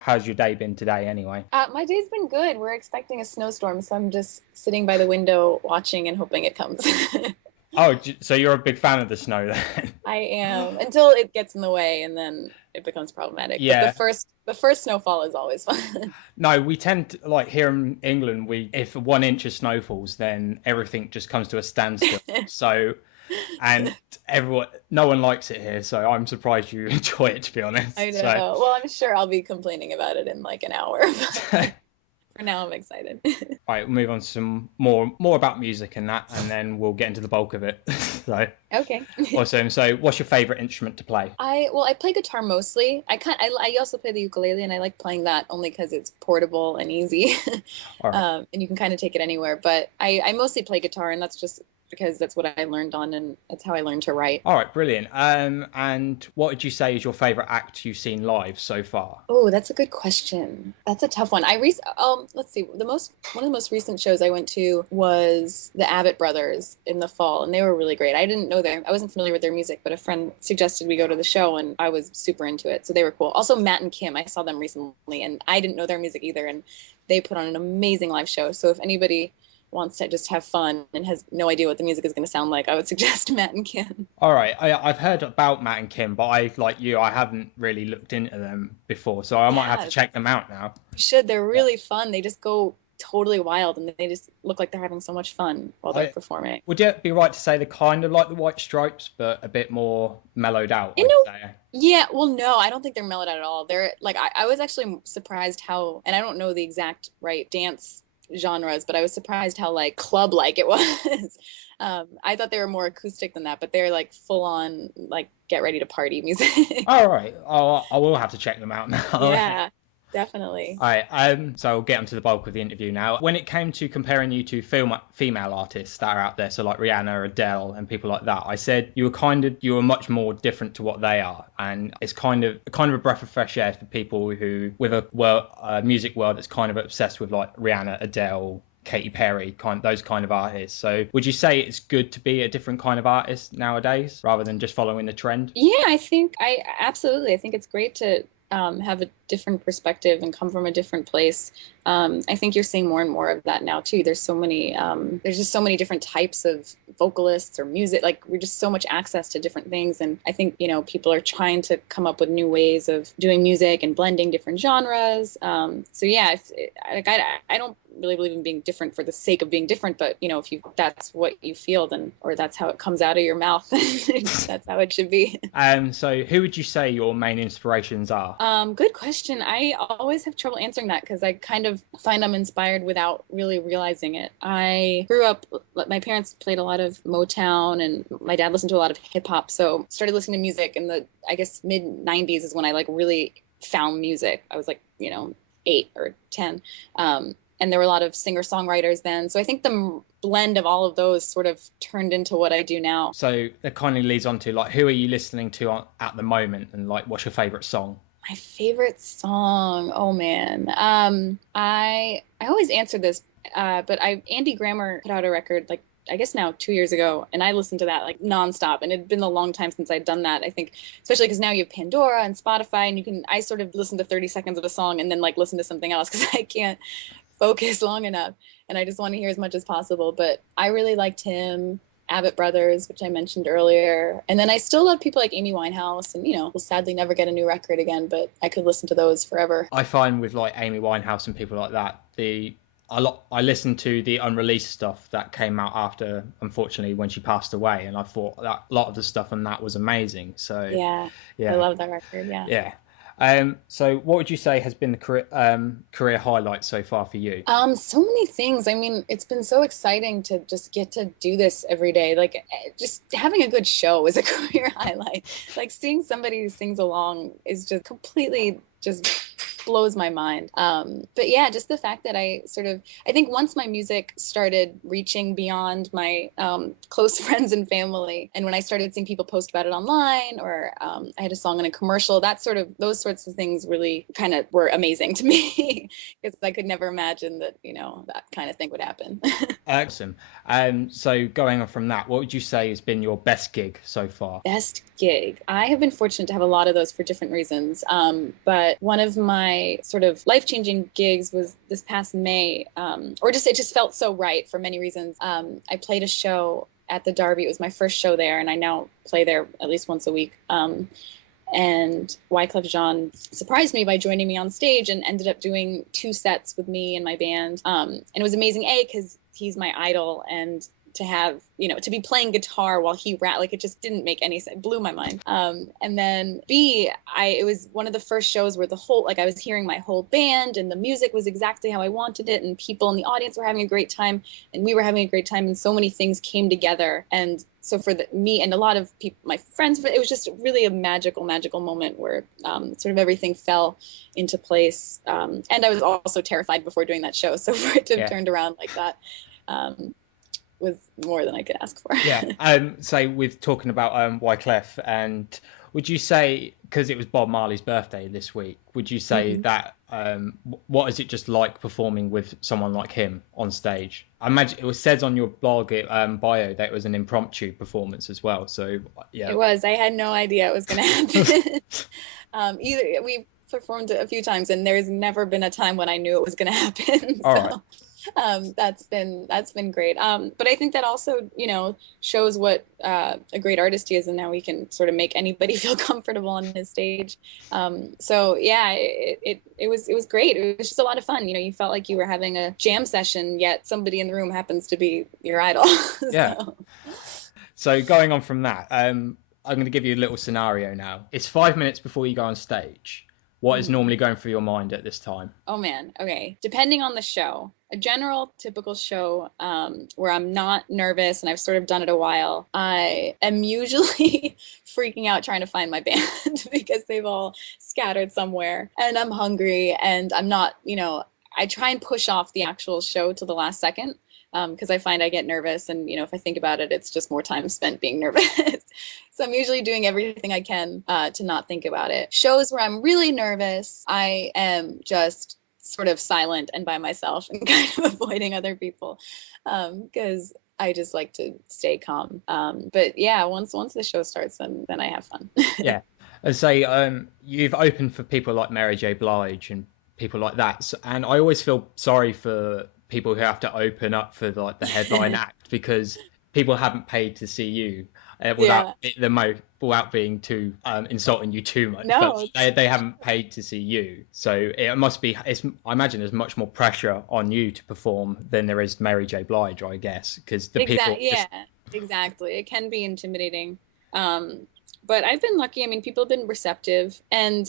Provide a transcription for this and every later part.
How's your day been today anyway? My day's been good. We're expecting a snowstorm, so I'm just sitting by the window watching and hoping it comes. Oh, so you're a big fan of the snow then? I am until it gets in the way and then it becomes problematic. But the Yeah. first snowfall is always fun. No, we tend to, like here in England, we if 1 inch of snow falls, then everything just comes to a standstill. So, and everyone, no one likes it here. So I'm surprised you enjoy it, to be I honest. know. So, Well, I'm sure I'll be complaining about it in like an hour. But for now, I'm excited. right, we'll move on to some more about music and that, and then we'll get into the bulk of it. So Okay. awesome. So, what's your favorite instrument to play? I play guitar mostly. I also play the ukulele and I like playing that only because it's portable and easy. All right. And you can kind of take it anywhere. But I mostly play guitar and that's just because that's what I learned on and that's how I learned to write. All right, brilliant. And what would you say is your favorite act you've seen live so far? Oh, that's a good question. That's a tough one. Let's see. One of the most recent shows I went to was the Abbott Brothers in the fall, and they were really great. I wasn't familiar with their music, but a friend suggested we go to the show, and I was super into it. So they were cool. Also, Matt and Kim, I saw them recently, and I didn't know their music either, and they put on an amazing live show. So if anybody wants to just have fun and has no idea what the music is going to sound like, I would suggest Matt and Kim. All right, I've heard about Matt and Kim, but like you, I haven't really looked into them before, so I might have to Yeah, check them out now. you should. They're really fun. They just go totally wild and they just look like they're having so much fun while they're I, performing. would it be right to say they're kind of like the White Stripes, but a bit more mellowed out, You I'd know, say? yeah, well, no, I don't think they're mellowed out at all. They're like, I was actually surprised how, and I don't know the exact right dance genres, but I was surprised how like club like it was. I thought they were more acoustic than that, but they're like full on like get ready to party music. All right, I will have to check them out now. Yeah, definitely. All right, so we'll get onto the bulk of the interview now. When it came to comparing you to female artists that are out there, so like Rihanna, Adele, and people like that, I said you were much more different to what they are, and it's kind of a breath of fresh air for people who with a music world that's kind of obsessed with like Rihanna, Adele, Katy Perry, those kind of artists. So would you say it's good to be a different kind of artist nowadays rather than just following the trend? Yeah, I think it's great to have a different perspective and come from a different place. I think you're seeing more and more of that now too. There's just so many different types of vocalists or music. Like we're just so much access to different things, and I think people are trying to come up with new ways of doing music and blending different genres. So yeah, I don't really believe in being different for the sake of being different, but if that's what you feel, then or that's how it comes out of your mouth, that's how it should be. So who would you say your main inspirations are? Good question. I always have trouble answering that because I kind of find I'm inspired without really realizing it. I grew up, my parents played a lot of Motown and my dad listened to a lot of hip hop. So started listening to music in the, I guess, mid 90s is when I like really found music. I was like, 8 or 10. And there were a lot of singer-songwriters then. So I think the blend of all of those sort of turned into what I do now. So that kind of leads on to like, who are you listening to at the moment, and like, what's your favorite song? My favorite song. Oh man. I always answer this, but Andy Grammer put out a record like I guess now 2 years ago, and I listened to that like nonstop. And it'd been a long time since I'd done that. I think, especially because now you have Pandora and Spotify, and I sort of listen to 30 seconds of a song and then like listen to something else because I can't focus long enough, and I just want to hear as much as possible. But I really liked him. Abbott Brothers, which I mentioned earlier. And then I still love people like Amy Winehouse, and will sadly never get a new record again, but I could listen to those forever. I find with like Amy Winehouse and people like that, I listened to the unreleased stuff that came out after, unfortunately, when she passed away, and I thought that a lot of the stuff on that was amazing. So Yeah, I love that record. Yeah. So what would you say has been the career highlight so far for you? So many things. I mean, it's been so exciting to just get to do this every day. Like, just having a good show is a career highlight. Like, seeing somebody who sings along is just completely just blows my mind. But yeah, just the fact that I think once my music started reaching beyond my close friends and family, and when I started seeing people post about it online, or I had a song in a commercial, those sorts of things really kind of were amazing to me because I could never imagine that, that kind of thing would happen. Excellent. So going on from that, what would you say has been your best gig so far? Best gig. I have been fortunate to have a lot of those for different reasons. But one of my my sort of life-changing gigs was this past May, it just felt so right for many reasons. I played a show at the Derby. It was my first show there, and I now play there at least once a week. And Wyclef Jean surprised me by joining me on stage and ended up doing 2 sets with me and my band. And it was amazing, because he's my idol, and to have, to be playing guitar while he rapped, like, it just didn't make any sense. It blew my mind. And then B, it was one of the first shows where I was hearing my whole band, and the music was exactly how I wanted it, and people in the audience were having a great time, and we were having a great time, and so many things came together. And so for me and a lot of people, my friends, it was just really a magical moment where sort of everything fell into place. And I was also terrified before doing that show, so for it to have turned around like that, was more than I could ask for. So with talking about Wyclef, and would you say, because it was Bob Marley's birthday this week, would you say that what is it just like performing with someone like him on stage? I imagine it was said on your blog bio that it was an impromptu performance as well. So yeah, it was. I had no idea it was going to happen. We performed a few times, and there's never been a time when I knew it was going to happen. All right. That's been great. But I think that also, shows what a great artist he is, and how he can sort of make anybody feel comfortable on his stage. So yeah, it was great. It was just a lot of fun. You felt like you were having a jam session, yet somebody in the room happens to be your idol. Yeah. So going on from that, I'm going to give you a little scenario now. It's 5 minutes before you go on stage. What is normally going through your mind at this time? Oh, man. Okay. Depending on the show, a general typical show where I'm not nervous and I've sort of done it a while, I am usually freaking out trying to find my band because they've all scattered somewhere, and I'm hungry, and I'm not, I try and push off the actual show to the last second. Because I find I get nervous, and if I think about it, it's just more time spent being nervous. So I'm usually doing everything I can to not think about it. Shows where I'm really nervous, I am just sort of silent and by myself and kind of avoiding other people, because I just like to stay calm. But yeah, once the show starts, then I have fun. Yeah, and say you've opened for people like Mary J. Blige and people like that, and I always feel sorry for people who have to open up for the headline act, because people haven't paid to see you without being too insulting you too much. No, but they haven't paid to see you, so it must be. I imagine there's much more pressure on you to perform than there is Mary J. Blige, I guess, because people. Yeah, exactly. It can be intimidating. But I've been lucky. I mean, people have been receptive, and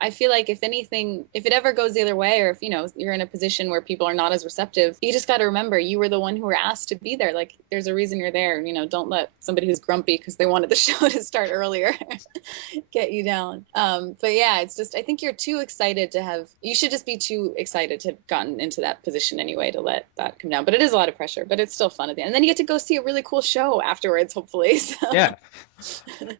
I feel like if anything, if it ever goes the other way, or if you're in a position where people are not as receptive, you just got to remember you were the one who were asked to be there. Like, there's a reason you're there. Don't let somebody who's grumpy because they wanted the show to start earlier get you down. But yeah, it's just, I think you're too excited you should just be too excited to have gotten into that position anyway to let that come down. But it is a lot of pressure, but it's still fun at the end. And then you get to go see a really cool show afterwards, hopefully. So. Yeah.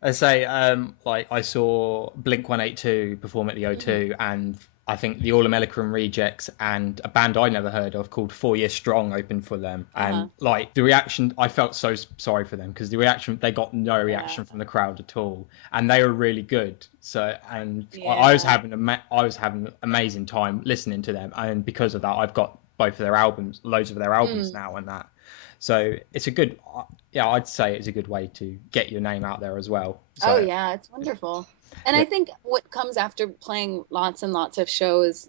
I say, I saw Blink-182 perform at the O2, and I think the All American Rejects and a band I never heard of called 4 Year Strong opened for them. And the reaction, I felt so sorry for them, because they got no reaction from the crowd at all, and they were really good. So, and I was having an amazing time listening to them, and because of that, I've got loads of their albums now and that. So it's I'd say it's a good way to get your name out there as well. So, oh yeah, it's wonderful. And I think what comes after playing lots and lots of shows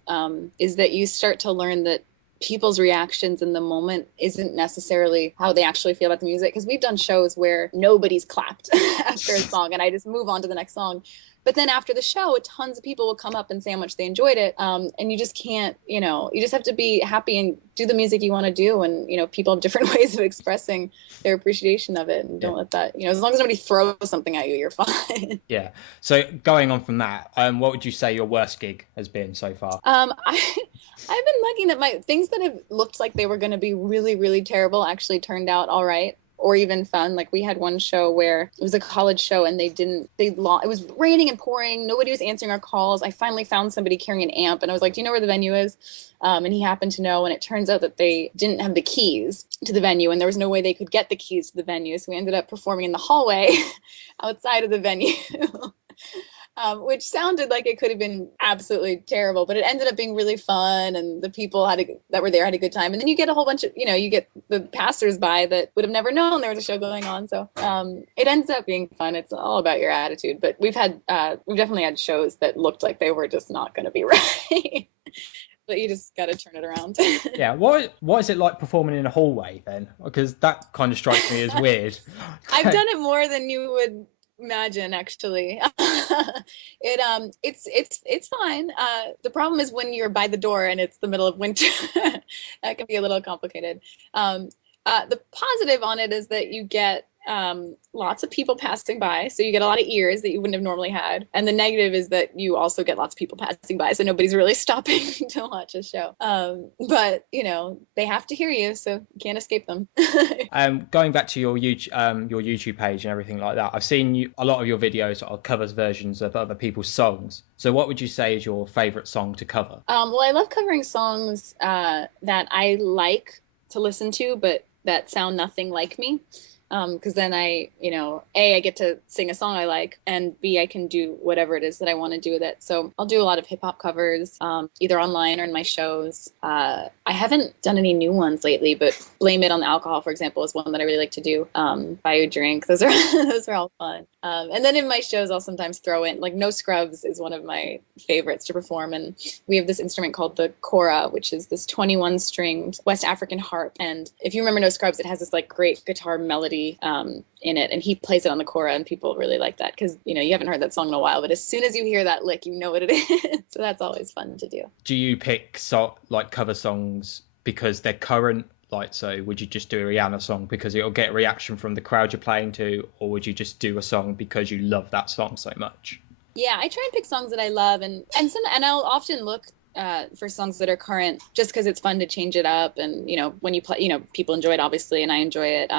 is that you start to learn that people's reactions in the moment isn't necessarily how they actually feel about the music. Because we've done shows where nobody's clapped after a song, and I just move on to the next song. But then after the show, tons of people will come up and say how much they enjoyed it. And you just can't, you just have to be happy and do the music you want to do. And, people have different ways of expressing their appreciation of it. And don't let that, as long as nobody throws something at you, you're fine. Yeah. So going on from that, what would you say your worst gig has been so far? I've been lucky that my things that have looked like they were going to be really, really terrible actually turned out all right. Or even fun. Like, we had one show where it was a college show, and it was raining and pouring. Nobody was answering our calls. I finally found somebody carrying an amp, and I was like, do you know where the venue is? And he happened to know, and it turns out that they didn't have the keys to the venue, and there was no way they could get the keys to the venue. So we ended up performing in the hallway outside of the venue. which sounded like it could have been absolutely terrible, but it ended up being really fun, and the people that were there had a good time. And then you get a whole bunch of, you get the passersby that would have never known there was a show going on. So it ends up being fun. It's all about your attitude. But we've definitely had shows that looked like they were just not going to be right. But you just got to turn it around. Yeah. What is it like performing in a hallway then? Because that kind of strikes me as weird. I've done it more than you would imagine, actually. It's fine. The problem is when you're by the door and it's the middle of winter. That can be a little complicated. The positive on it is that you get lots of people passing by, so you get a lot of ears that you wouldn't have normally had. And the negative is that you also get lots of people passing by, so nobody's really stopping to watch a show. But they have to hear you, so you can't escape them. Going back to your YouTube page and everything like that, I've seen a lot of your videos are covers versions of other people's songs. So what would you say is your favorite song to cover? Well, I love covering songs that I like to listen to, but that sound nothing like me. Because then I get to sing a song I like, and B, I can do whatever it is that I want to do with it. So I'll do a lot of hip hop covers, either online or in my shows. I haven't done any new ones lately, but Blame It on the Alcohol, for example, is one that I really like to do. Buy You a Drink. Those are all fun. And then in my shows, I'll sometimes throw in, like, No Scrubs is one of my favorites to perform. And we have this instrument called the kora, which is this 21-stringed West African harp. And if you remember No Scrubs, it has this, like, great guitar melody in it, and he plays it on the kora, and people really like that because you haven't heard that song in a while, but as soon as you hear that lick, you know what it is. So that's always fun to do. Do you pick cover songs because they're current? Like, so would you just do a Rihanna song because it'll get a reaction from the crowd you're playing to, or would you just do a song because you love that song so much? Yeah, I try and pick songs that I love, and I'll often look for songs that are current just because it's fun to change it up, and when you play, people enjoy it obviously, and I enjoy it.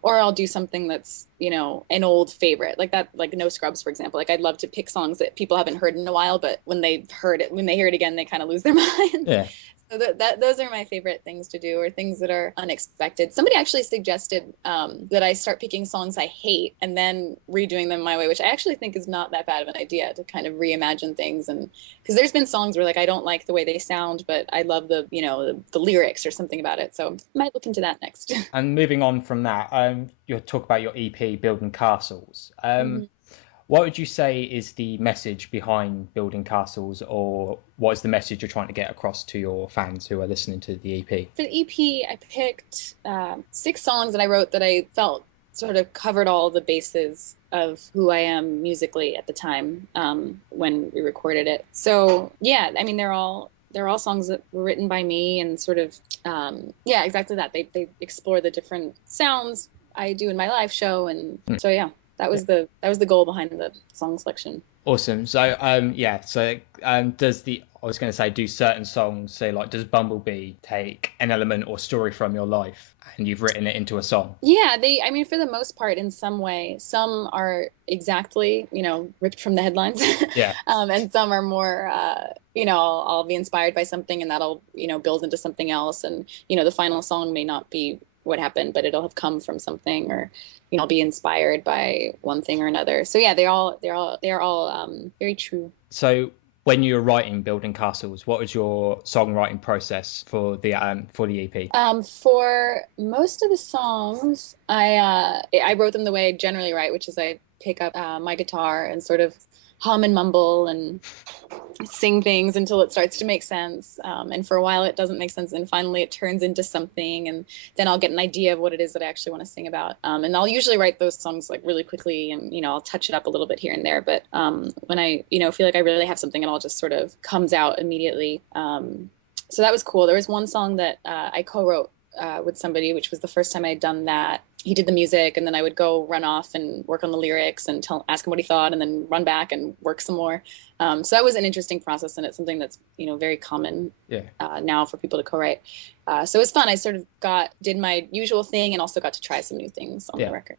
Or I'll do something that's an old favorite, like that, like No Scrubs, for example. Like, I'd love to pick songs that people haven't heard in a while, but when they hear it again, they kind of lose their mind. Yeah. So those are my favorite things to do, or things that are unexpected. Somebody actually suggested that I start picking songs I hate and then redoing them my way, which I actually think is not that bad of an idea, to kind of reimagine things. And because there's been songs where, like, I don't like the way they sound, but I love the lyrics or something about it. So I might look into that next. And moving on from that, you'll talk about your EP, Building Castles. What would you say is the message behind Building Castles, or what is the message you're trying to get across to your fans who are listening to the EP? For the EP, I picked 6 songs that I wrote that I felt sort of covered all the bases of who I am musically at the time when we recorded it. So yeah, I mean, they're all songs that were written by me, and sort of exactly that. They explore the different sounds I do in my live show, and so yeah. That was the goal behind the song selection. Awesome. So do certain songs, say, like, does Bumblebee take an element or story from your life and you've written it into a song? Yeah, for the most part, in some way. Some are exactly, ripped from the headlines. Yeah. And some are more, I'll be inspired by something, and that'll, build into something else. And, the final song may not be what happened, but it'll have come from something, or I'll be inspired by one thing or another. So yeah, they're all very true. So when you were writing Building Castles, what was your songwriting process for the EP? For most of the songs, I wrote them the way I generally write, which is I pick up my guitar and sort of hum and mumble and sing things until it starts to make sense. And for a while it doesn't make sense, and finally it turns into something, and then I'll get an idea of what it is that I actually want to sing about. And I'll usually write those songs, like, really quickly, and I'll touch it up a little bit here and there. But when I feel like I really have something, it all just sort of comes out immediately. So that was cool. There was one song that I co-wrote with somebody, which was the first time I had done that. He did the music, and then I would go run off and work on the lyrics and ask him what he thought, and then run back and work some more. So that was an interesting process, and it's something that's very common now for people to co-write. So it was fun. I sort of did my usual thing, and also got to try some new things on the record.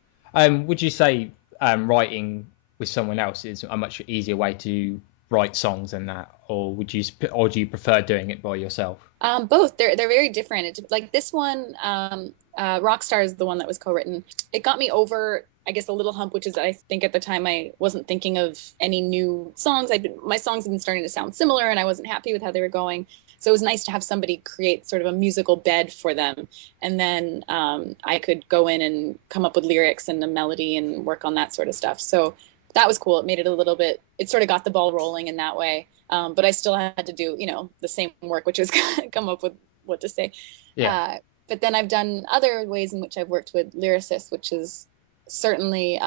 Would you say writing with someone else is a much easier way to write songs than that, or do you prefer doing it by yourself? Both. They're very different. It's like this one, Rockstar is the one that was co-written. It got me over, I guess, a little hump, which is I think at the time I wasn't thinking of any new songs. My songs had been starting to sound similar, and I wasn't happy with how they were going. So it was nice to have somebody create sort of a musical bed for them, and then I could go in and come up with lyrics and a melody and work on that sort of stuff. So that was cool. It made it a little bit. It sort of got the ball rolling in that way. But I still had to do, the same work, which is come up with what to say. Yeah. But then I've done other ways in which I've worked with lyricists, which is certainly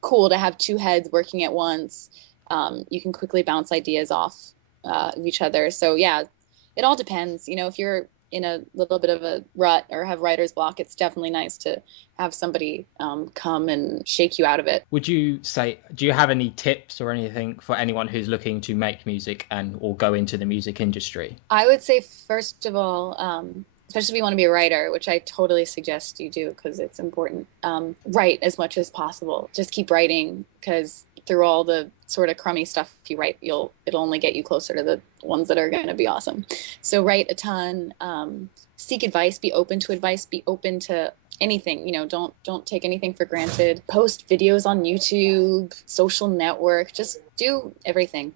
cool to have two heads working at once. You can quickly bounce ideas off of each other. So yeah, it all depends. If you're in a little bit of a rut or have writer's block, it's definitely nice to have somebody come and shake you out of it. Would you say, do you have any tips or anything for anyone who's looking to make music or go into the music industry? I would say, first of all, especially if you want to be a writer, which I totally suggest you do because it's important, write as much as possible. Just keep writing, because through all the sort of crummy stuff you write, it'll only get you closer to the ones that are going to be awesome. So write a ton, seek advice, be open to advice, be open to anything. Don't take anything for granted. Post videos on YouTube, social network, just do everything.